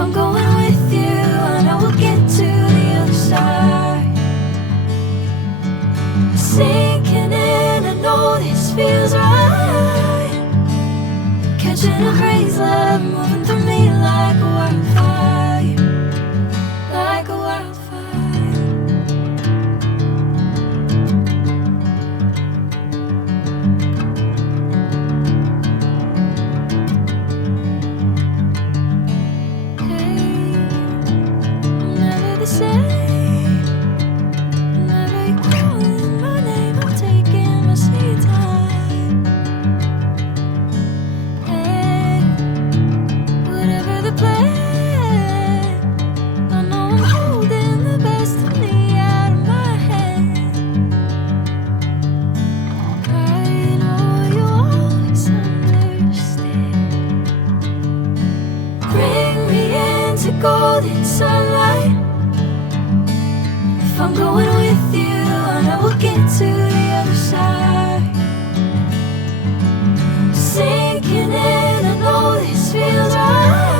I'm going with you, I know we'll get to the other side. Sinking in, I know this feels right. Catching a crazy love, moving through me like a wildfire, like a wildfire. Golden sunlight. If I'm going with you, I know we'll get to the other side. Sinking in, I know this feels right.